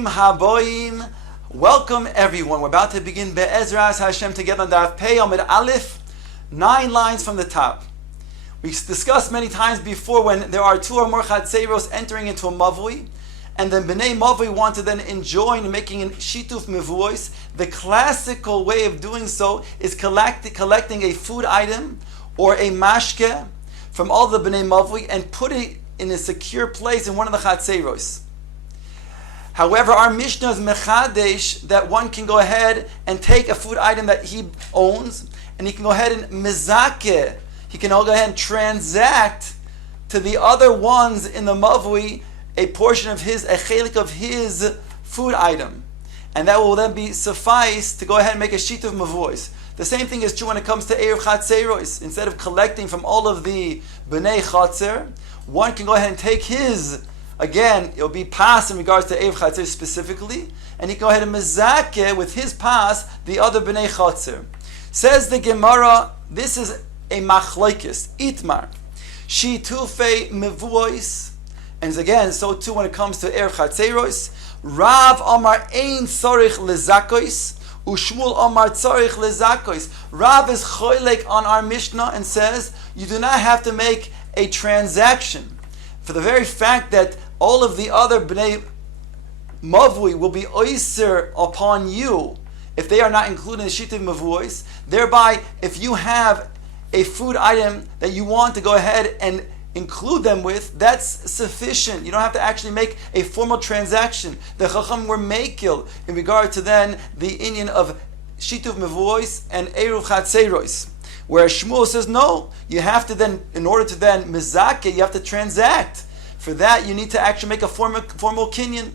Bruchim Haboim. Welcome everyone. We're about to begin Be'ezras Hashem together on Daf Pei Amud Aleph, 9 lines from the top. We discussed many times before when there are 2 or more Chatzeiros entering into a Mavui, and then B'nai Mavui want to then enjoin making an Shituf Mevuos. The classical way of doing so is collecting a food item or a mashke from all the B'nai Mavui and put it in a secure place in one of the Chatzeiros. However, our Mishnah is mechadesh that one can go ahead and take a food item that he owns, and he can go ahead and mezakeh. He can go ahead and transact to the other ones in the mavui a portion of his, a chelik of his food item, and that will then be suffice to go ahead and make a sheet of mavuos. The same thing is true when it comes to Erev Chatzeiros. Instead of collecting from all of the B'nai Chatzer, one can go ahead and take his. Again, it'll be pas in regards to Erev Chatzir specifically, and he can go ahead and mezakeh with his pas the other B'nai Chatzir. Says the Gemara, this is a machlokes, itmar, shi tufei mevuos, and again, so too when it comes to Erev Chatzeiros, Rav Amar ein tzorich lezakos, u'Shmuel Amar tzorich lezakos. Rav is choylek on our Mishnah and says, you do not have to make a transaction. For the very fact that all of the other B'nai Mavui will be oyser upon you if they are not included in the Shittiv Mavuos. Thereby, if you have a food item that you want to go ahead and include them with, that's sufficient. You don't have to actually make a formal transaction. The Chacham were makil in regard to then the inyan of Shittiv Mavuos and Eruv Chatzeiros. Whereas Shmuel says, no, you have to then, in order to then mezakeh, you have to transact. For that, you need to actually make a formal kinyan.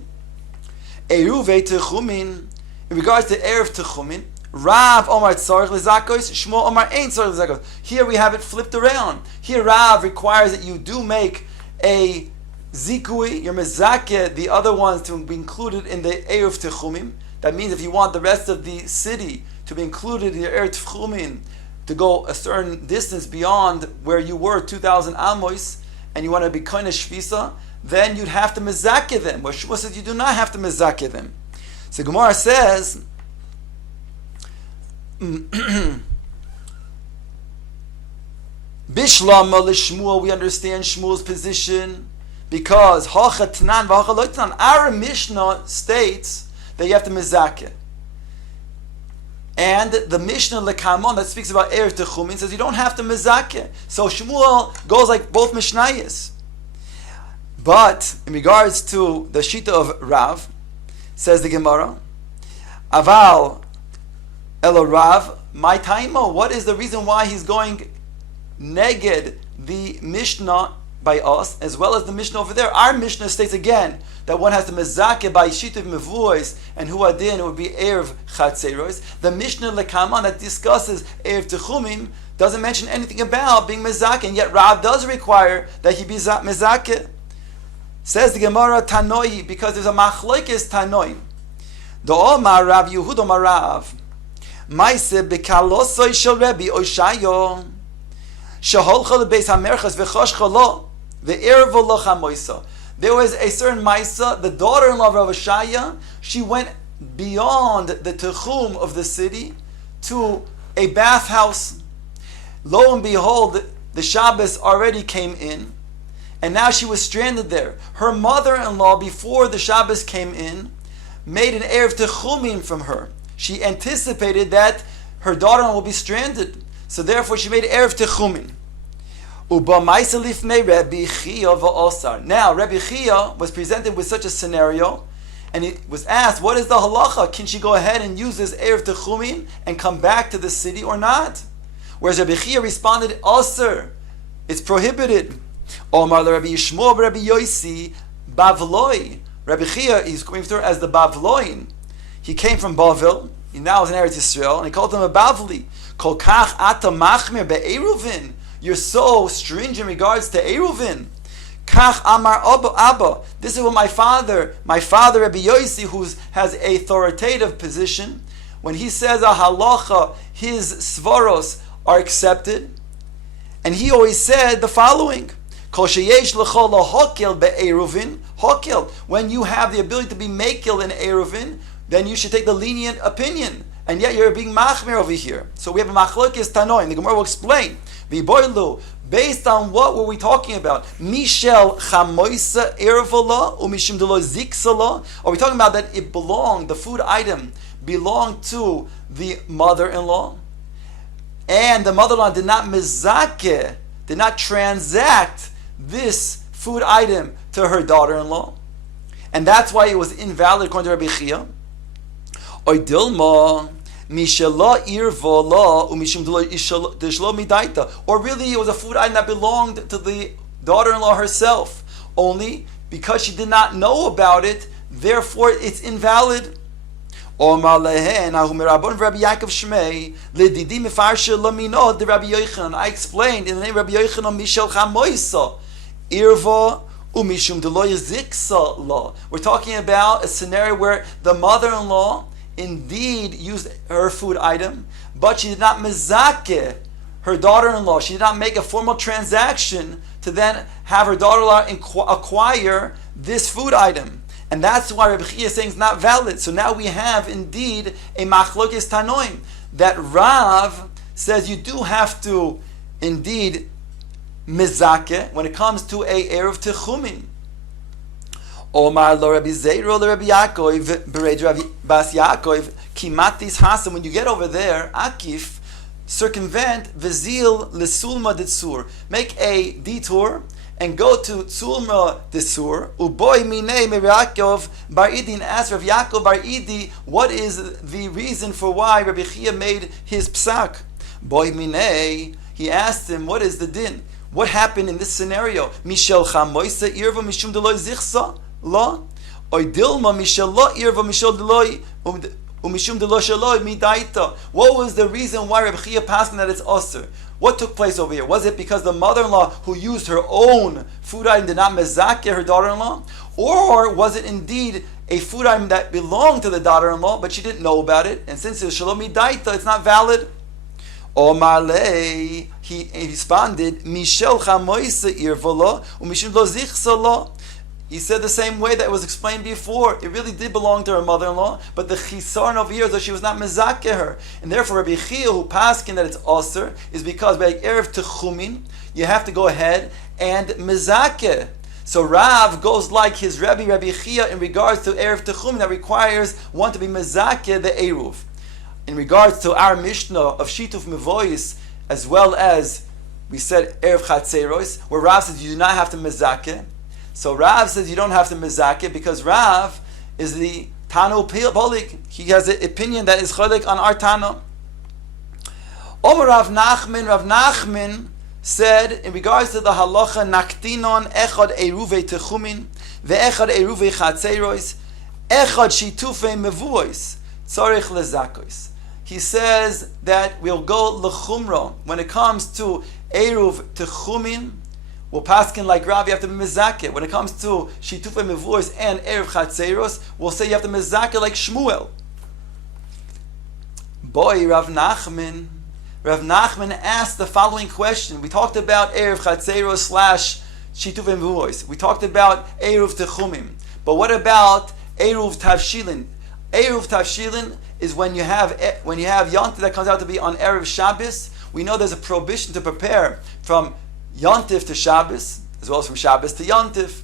Eruve techumin, in regards to Erev techumin, Rav Omar tzarich lezakos, Shmuel Omar ein tzarich lezakos. Here we have it flipped around. Here Rav requires that you do make a zikui, your mezakeh, the other ones to be included in the Erev techumim. That means if you want the rest of the city to be included in your Erev techumin, to go a certain distance beyond where you were, 2,000 amos, and you want to be kind of shvisa, then you'd have to mezakeh them. Where Shmuel says you do not have to mezakeh them. So Gemara says, Bishlama l'Shmuel, we understand Shmuel's position because hacha tnan v'hacha lo tnan. Our Mishnah states that you have to mezakeh. And the Mishnah Lekamon that speaks about Erev Techumin says you don't have to mezakeh. So Shmuel goes like both Mishnayos. But in regards to the Shita of Rav, says the Gemara, Aval Elo Rav, my taimo, what is the reason why he's going neged the Mishnah by us, as well as the Mishnah over there? Our Mishnah states again that one has to mezakeh by Shittiv Mevuos, and Huadin, it would be Erev Chatzeiros. The Mishnah Lekaman that discusses Erev Techumim doesn't mention anything about being mezakeh, and yet Rav does require that he be mezakeh. Says the Gemara Tanoi, because there's a machlokes Tanoi. Do Omar Rav Yehuda Omar Rav, Maise bekalosoi shel Rebbe Oshayo, sheholcha lebeis hamerchas v'choshcha lo ve'ervo lo chamoisa. There was a certain Maisa, the daughter-in-law of Rav Oshaya, she went beyond the Techum of the city to a bathhouse. Lo and behold, the Shabbos already came in, and now she was stranded there. Her mother-in-law, before the Shabbos came in, made an Erev Techumim from her. She anticipated that her daughter-in-law will be stranded, so therefore she made Erev Techumim. Now, Rabbi Chia was presented with such a scenario, and he was asked, what is the halacha? Can she go ahead and use this Erev Techumim and come back to the city or not? Whereas Rabbi Chia responded, Aser, it's prohibited. Omar Rabbi Yishmael Rabbi Yosi Bavloi. Rabbi Chia is going to her as the Bavloin. He came from Bavel, he now is in Eretz Yisrael, and he called him a Bavli. Kol kach ata machmir be'eruvin. You're so stringent in regards to Eruvin. Kach amar Abba. This is what my father Rabbi Yosi, who has a authoritative position, when he says a halacha, his svaros are accepted. And he always said the following: When you have the ability to be makil in Eruvin, then you should take the lenient opinion. And yet you're being machmir over here. So we have a machlokes tanoim. The Gemara will explain. Based on what were we talking about? Mishel chamoisa ervola umishim delo ziksala. Are we talking about that it belonged, the food item belonged to the mother-in-law, and the mother-in-law did not mizake, did not transact this food item to her daughter-in-law, and that's why it was invalid according to Rabbi Chia. Or really it was a food item that belonged to the daughter-in-law herself, only because she did not know about it, therefore it's invalid. And I explained in the name of Rabbi Yochanan, Mishel Chamoisa Irva Umishum Deloy Ziksa Law. We're talking about a scenario where the mother-in-law indeed used her food item, but she did not mezake her daughter-in-law. She did not make a formal transaction to then have her daughter-in-law acquire this food item. And that's why Rabbi Chia is saying it's not valid. So now we have indeed a machlokes tanoim, that Rav says you do have to indeed mezake when it comes to a eruv techumin. Omar lo Rabbi Zeiro lo Rabbi Yaakov bered Rabbi Bas Yaakov kimatis hasan. When you get over there, akif, circumvent vizil lesulma ditsur. Make a detour and go to Tzulma ditsur. Uboy minei me Yaakov bar Idi, and ask Rav Yaakov bar Idi what is the reason for why Rabbi Chia made his psak. Boy minei, he asked him, what is the din? What happened in this scenario? Mishel chamoisa irva mishum deloy zichsa la, oy dilma mishel la irva mishel deloy umishum deloy shaloi midaita. What was the reason why Rabbi Chia passed that it's osir? What took place over here? Was it because the mother-in-law who used her own food item did not mezakeh her daughter-in-law? Or was it indeed a food item that belonged to the daughter-in-law, but she didn't know about it? And since it's shalom midaita, it's not valid. Omar lei, he responded, Mishel chamoisa irvola umishum lo zichsala. He said the same way that was explained before. It really did belong to her mother-in-law, but the chisaron over here is that she was not mezakeh her. And therefore Rabbi Chia, who paskin that it's osir, is because by erev techumin, you have to go ahead and mezakeh. So Rav goes like his Rabbi Chia in regards to erev techumin that requires one to be mezakeh the eruv. In regards to our Mishnah of Shituf Mevois, as well as we said erev chatzeros, where Rav says you do not have to mezakeh. So Rav says you don't have to mezakeh because Rav is the Tanu Polik. He has an opinion that is cholik on our Tana. Omer Rav Nachman said in regards to the halacha naktinon echad eruvei techumin ve'echad eruvei chatzeros echad shitufei mevuos tzarich lezakos. He says that we'll go lechumra when it comes to eruv techumin. We'll paskin like Rav, you have to be mezakeh. When it comes to shitufei mevuos and erev chatzeros, we'll say you have to mezakeh like Shmuel. Boy, Rav Nachman asked the following question. We talked about erev chatzeros slash shitufei mevuos. We talked about eruv techumim. But what about eruv tavshilin? Eruv tavshilin is when you have yontif that comes out to be on erev Shabbos. We know there's a prohibition to prepare from Yontif to Shabbos, as well as from Shabbos to Yontif.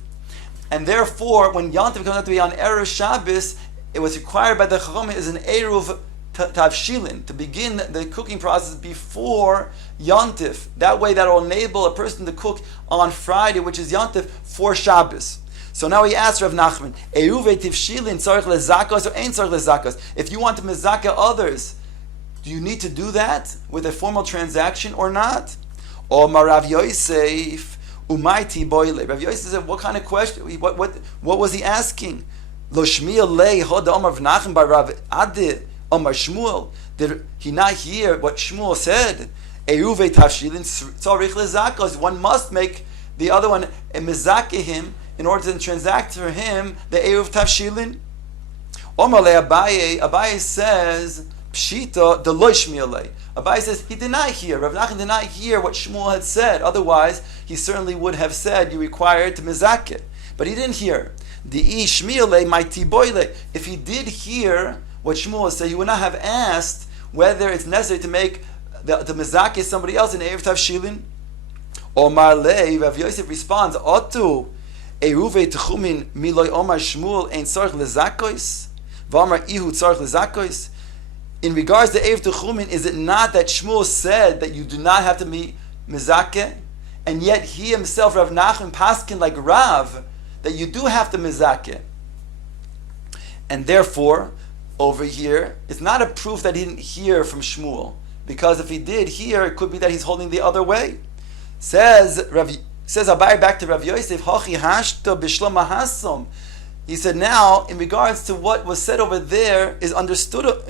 And therefore, when Yontif comes out to be on Erev Shabbos, it was required by the Chacham is an Eruv Tavshilin, to begin the cooking process before Yontif. That way that will enable a person to cook on Friday, which is Yontif, for Shabbos. So now he asks Rav Nachman, Eruv Tivshilin tzarich lezakos or ein tzarich lezakos? If you want to mezakeh others, do you need to do that with a formal transaction or not? Omar Rav Yosef, Umaiti Boile. Rav Yosef said, what kind of question? What was he asking? Lo Shmiel lei hoda Omar V'nachem bar Rav Adi Omar Shmuel. Did he not hear what Shmuel said? Eruvei tavshilin tzarich lezakos. One must make the other one a mezakeh him in order to transact for him the eruv tavshilin. Omar le Abaye. Abaye says Pshita the loy shmi'alei. Abai says he did not hear. Rav Nachman did not hear what Shmuel had said. Otherwise, he certainly would have said you required to mizakeh. But he didn't hear. The shmi'alei my tiboile. If he did hear what Shmuel said, he would not have asked whether it's necessary to make the mizakeh somebody else in Erev Tavshilin. Omar lei, Rav Yosef responds, Otu Eruvin Techumin Miloi Omar Shmuel Ein Tzarich Lezakois V'Omar Ihu Tzarich Lezakois. In regards to Erev Techumin, is it not that Shmuel said that you do not have to be mizakeh, and yet he himself, Rav Nachman, paskin like Rav, that you do have to mizakeh? And therefore, over here, it's not a proof that he didn't hear from Shmuel, because if he did hear, it could be that he's holding the other way. Says Abai back to Rav Yosef, Hachi hashta b'shlom hasom. He said, now, in regards to what was said over there, is understandable,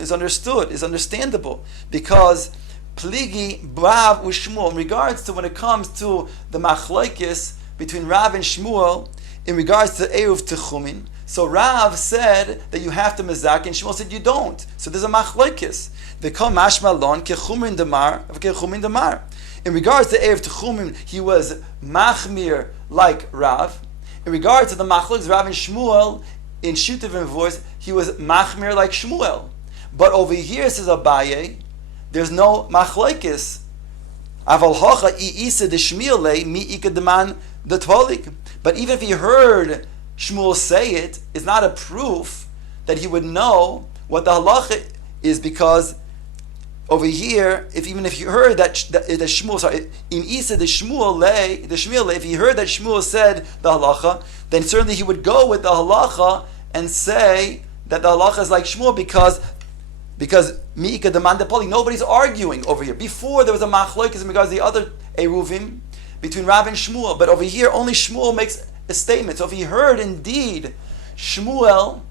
because pligi Rav u'Shmuel, in regards to when it comes to the machlokes between Rav and Shmuel, in regards to Eruv Techumin, so Rav said that you have to mezak, and Shmuel said you don't. So there's a machlokes. V'kol mashma lon kechumin damar v'kechumin damar. In regards to Erev Techumin, he was machmir like Rav. In regards to the machlokes Rav and Shmuel, in Shutiv and voice, he was machmir like Shmuel. But over here, says Abaye, there's no machlokes. Aval hocha i'isa de shmiele mi ikademan de tvolik. But even if he heard Shmuel say it, it's not a proof that he would know what the halacha is, because over here, if you heard that Shmuel, sorry, in Isa the Shmuel, if he heard that Shmuel said the halacha, then certainly he would go with the halacha and say that the halacha is like Shmuel, because Mi'ika demanda poli, nobody's arguing over here. Before there was a machlokes in regards to the other Eruvim between Rav and Shmuel, but over here only Shmuel makes a statement. So if he heard indeed Shmuel,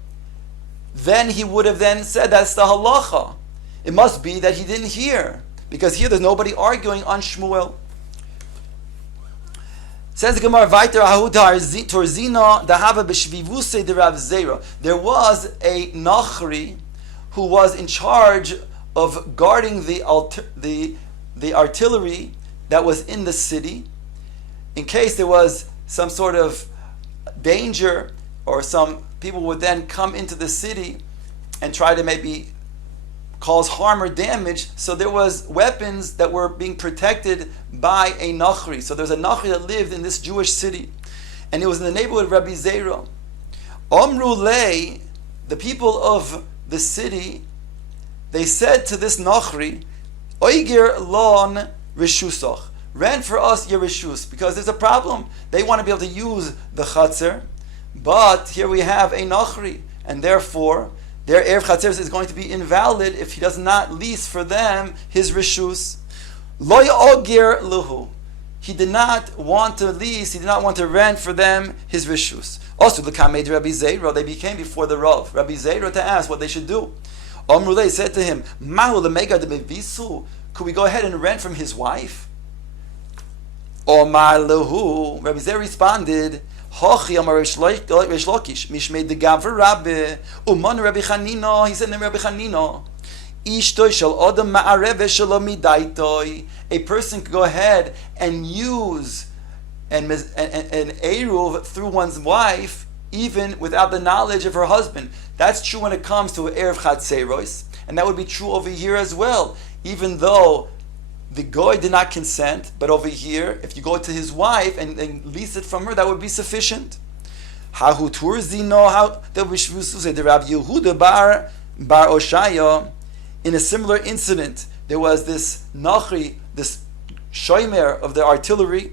then he would have then said that's the halacha. It must be that he didn't hear, because here there's nobody arguing on Shmuel. Says the Gemara, Torzina dahava b'shvivuse de Rav Zera. There was a Nachri who was in charge of guarding the artillery that was in the city, in case there was some sort of danger, or some people would then come into the city and try to maybe cause harm or damage. So there was weapons that were being protected by a Nachri. So there's a Nachri that lived in this Jewish city, and it was in the neighborhood of Rabbi Zera. Omru lei, the people of the city, they said to this Nachri, Oigir lon reshusach, rent for us your reshus, because there's a problem. They want to be able to use the Chatzer, but here we have a Nachri, and therefore their Erev Chatzer is going to be invalid if he does not lease for them his reshus. Lo yogir luhu, he did not want to lease, he did not want to rent for them his reshus. Also, the Kamed Rabbi Zera, they became before the Rav, Rabbi Zera, to ask what they should do. Omrulei said to him, Mahu lemega de mevisu, could we go ahead and rent from his wife? Omar lehu, Rabbi Zera responded, Hochi Amar Reish Lakish, Mishmei de Gaver Rabbi, Uman Rabbi Chanina, he said to Rabbi Chanina, Ishtoi shel Odom Ma'areve shelo midaitoi, a person could go ahead and use an Eruv through one's wife, even without the knowledge of her husband. That's true when it comes to Erev Chatzeros, and that would be true over here as well. Even though the Goy did not consent, but over here, if you go to his wife and lease it from her, that would be sufficient. Hahu Turzino, how the Rav Yehuda bar Oshaya, in a similar incident, there was this Nachri, this Shomer of the artillery,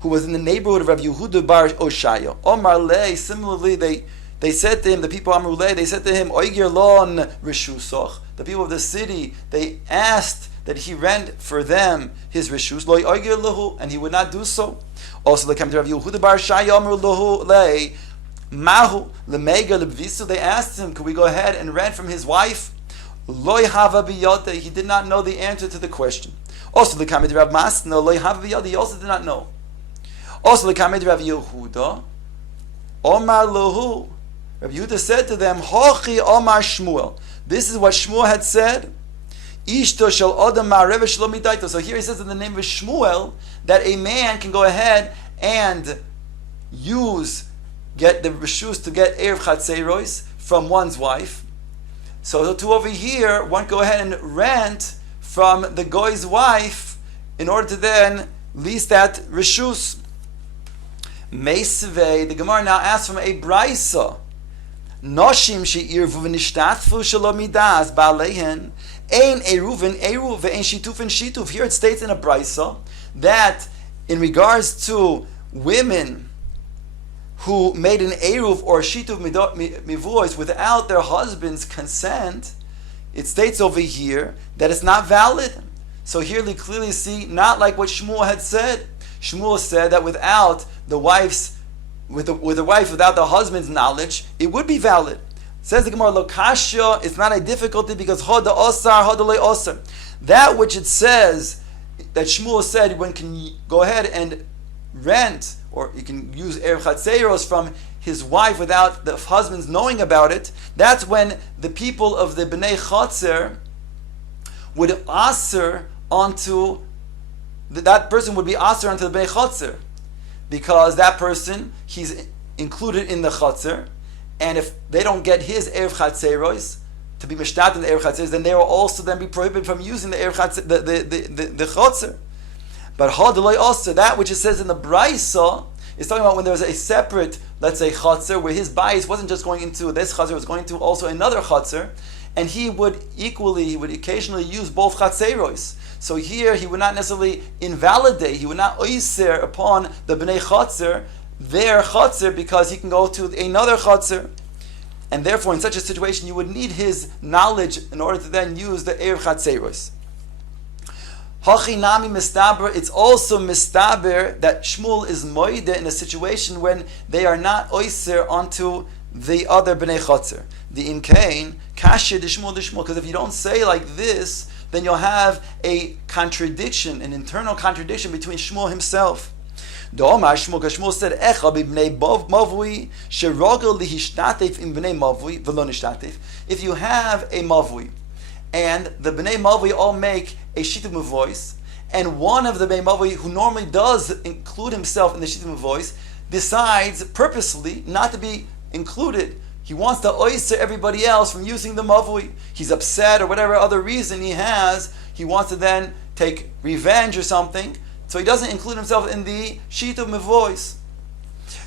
who was in the neighborhood of Rav Yehuda bar Oshaya. Omar Lei, similarly, they said to him, the people of Amrulei, they said to him, Oigir lon Rishusoch, the people of the city, they asked that he rent for them his reshus, lo oigir lahu, and he would not do so. Also, they came to Rav Yehuda bar Shaya Amru lahu lei mahu lemega lebvisu. They asked him, could we go ahead and rent from his wife? Lo hava biyote. He did not know the answer to the question. Also, they came to Rav Masna lo hava biyote. He also did not know. Also, they came to Rav Yehuda Omar lahu. Rav Yehuda said to them, Hochi Omar Shmuel. This is what Shmuel had said. Ishto shel Adam ma'arev shelo midaito. So here he says in the name of Shmuel that a man can go ahead and get the reshus to get erev chatzeiros from one's wife. So to over here, one go ahead and rent from the goy's wife in order to then lease that reshus. Meisvei, the Gemara now asks from a brisa. Noshim she'irvu v'nishtatfu shelo midas ba'alehen ein eruvin eruv ve'ein shitufin shituf. Here it states in a brisa that in regards to women who made an eruv or shituv mivois without their husband's consent, it states over here that it's not valid. So here we clearly see not like what Shmuel had said. Shmuel said that without the wife's with the wife without the husband's knowledge, it would be valid. Says the Gemara, Lokashya, it's not a difficulty because hoda osar, hoda le osar. That which it says that Shmuel said one can go ahead and rent, or you can use erev chatzeiros from his wife without the husband's knowing about it. That's when the people of the Bnei Chatzer would aser onto that person would be aser onto the Bnei Chatzer, because that person he's included in the Chatzer, and if they don't get his erev chatzeiros to be mishtat in the erev chatzeiros, then they will also then be prohibited from using the erev chatzeiros, the Chatzer. But hadaloi also, that which it says in the Brisa is talking about when there was a separate, let's say, Chatzer, where his bias wasn't just going into this Chatzer, it was going to also another Chatzer, and he would occasionally use both Chatzeiros. So here he would not necessarily invalidate, he would not oiser upon the Bnei Chatzer, their Chatzer, because he can go to another Chatzer. And therefore, in such a situation, you would need his knowledge in order to then use the Erev Chatzeiros. Hachinami mistaber, it's also mistaber that Shmuel is moide in a situation when they are not oiser onto the other Bnei Chatzer. The imkain, kasher de Shmuel, because if you don't say like this, then you'll have a contradiction, an internal contradiction between Shmuel himself. Shmuel said, Echa b'bnei mavui, sherogel lihishtatef im bnei mavui, v'lo nishtatef. If you have a mavui, and the Bnei Mavui all make a Shittim voice, and one of the Bnei Mavui, who normally does include himself in the Shittim voice, decides purposely not to be included. He wants to oyster everybody else from using the Mavui. He's upset or whatever other reason he has. He wants to then take revenge or something, so he doesn't include himself in the Shittim voice.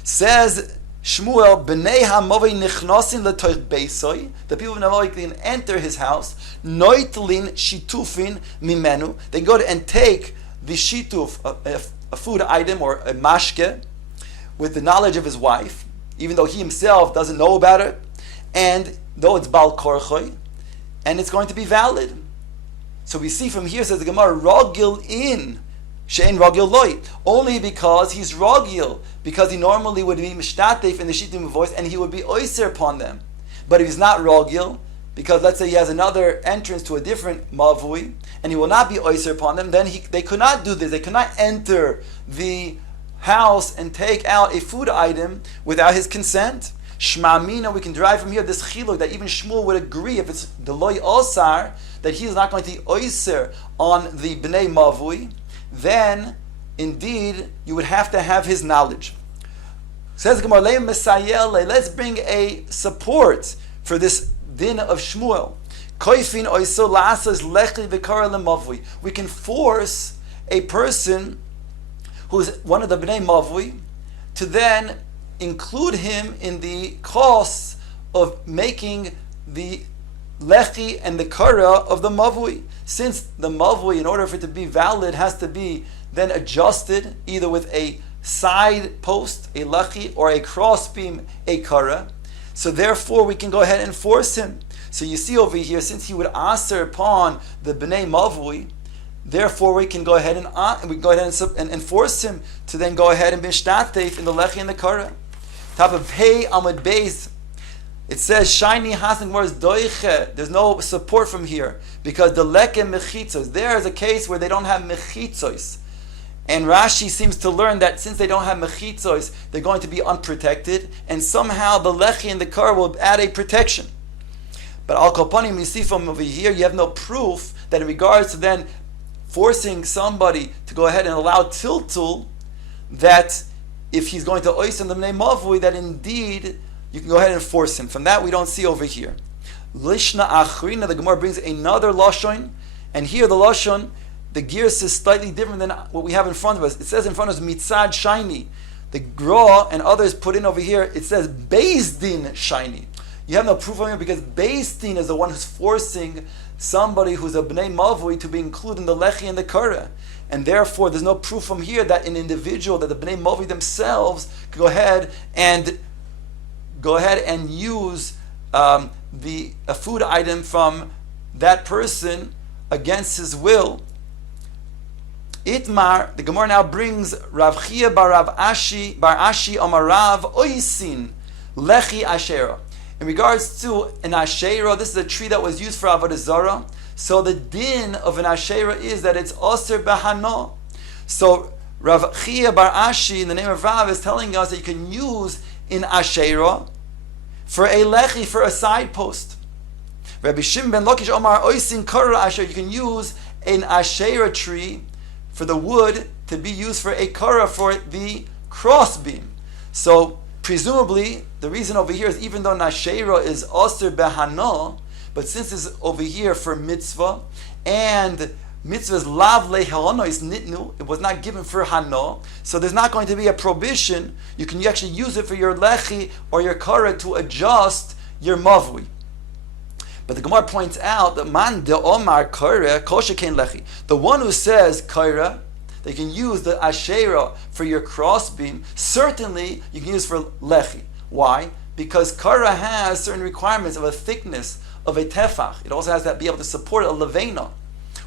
Says Shmuel, Bnei HaMavui nichnosin letoich beisoi, the people of Mavui can enter his house, noitlin shitufin mimenu, they go and take the shituf, a food item or a mashke, with the knowledge of his wife, even though he himself doesn't know about it, and though it's bal korchoi, and it's going to be valid. So we see from here, says the Gemara, rogil in, she'en rogil loy, only because he's rogil, because he normally would be mishtatef in the shittim voice, and he would be oyser upon them. But if he's not rogil, because let's say he has another entrance to a different mavui, and he will not be oyser upon them, then they could not do this. They could not enter the house and take out a food item without his consent. Shma mina, we can derive from here this chiluk that even Shmuel would agree, if it's the loy osar, that he is not going to be oyser on the bnei mavui, then indeed you would have to have his knowledge. Says Gemara, let's bring a support for this din of Shmuel. We can force a person who's one of the Bnei Mavui to then include him in the costs of making the lechi and the kara of the Mavui. Since the Mavui, in order for it to be valid, has to be then adjusted either with a side post, a lechi, or a crossbeam, a kara. So therefore we can go ahead and force him. So you see over here, since he would aser upon the Bnei Mavui, therefore we can go ahead and force him to then go ahead and be shtatef in the lechi and the kara. Top of Pei Amud Beis, it says shiny hasan words doiche. There's no support from here because the leke mechitzos. There is a case where they don't have mechitzos, and Rashi seems to learn that since they don't have mechitzos, they're going to be unprotected, and somehow the lechi and the kara will add a protection. But al kopanim, you see from over here, you have no proof that in regards to then forcing somebody to go ahead and allow tiltul, that if he's going to oisim the bnei mavui, that indeed you can go ahead and force him. From that we don't see over here. Lishna achrina, the Gemara brings another lashon, and here the lashon, the gears is slightly different than what we have in front of us. It says in front of us mitzad shiny. The Gra and others put in over here, it says Beis Din shiny. You have no proof of it because Beis Din is the one who's forcing somebody who's a bnei mavui to be included in the lechi and the kara. And therefore there's no proof from here that an individual, that the bnei mavui themselves could go ahead and use a food item from that person against his will. Itmar, the Gemara now brings Rav Chia bar Ashi Amar Rav Oisin Lechi Ashera. In regards to an Ashera, this is a tree that was used for Avodah Zarah. So the din of an Ashera is that it's Osir Behano. So Rav Chia bar Ashi, in the name of Rav, is telling us that you can use an Ashera for a Lechi, for a side post. Rabbi Shimon ben Lakish Omar Oisin Kara Asher, you can use an Ashera tree for the wood to be used for a kara, for the crossbeam. So presumably the reason over here is even though Nashera is Osir Behano, but since it's over here for mitzvah, and mitzvah's lav le'hano is nitnu, it was not given for hano, so there's not going to be a prohibition. You can actually use it for your lechi or your kara to adjust your mavui. But the Gemara points out that man de omar kara kosher kein lechi. The one who says kara, that you can use the ashera for your crossbeam, certainly you can use for lechi. Why? Because kara has certain requirements of a thickness of a tefach. It also has to be able to support a levena.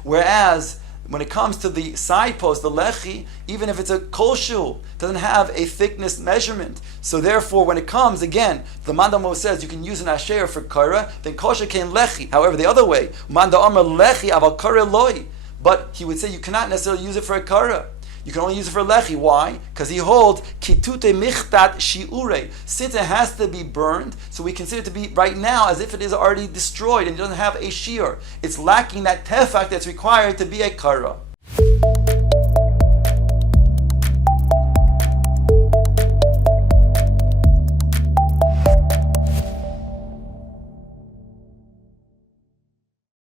Whereas when it comes to the side post, the lechi, even if it's a koshu, doesn't have a thickness measurement. So therefore, when it comes, again, the Mandamo says you can use an asher for kara, then kosher can lechi. However, the other way, Manda Amar lechi aval kara loy. But he would say you cannot necessarily use it for a kara. You can only use it for lechi. Why? Because he holds kitute michtat shiure. Since it has to be burned, so we consider it to be right now as if it is already destroyed and it doesn't have a shiur. It's lacking that tefach that's required to be a kara.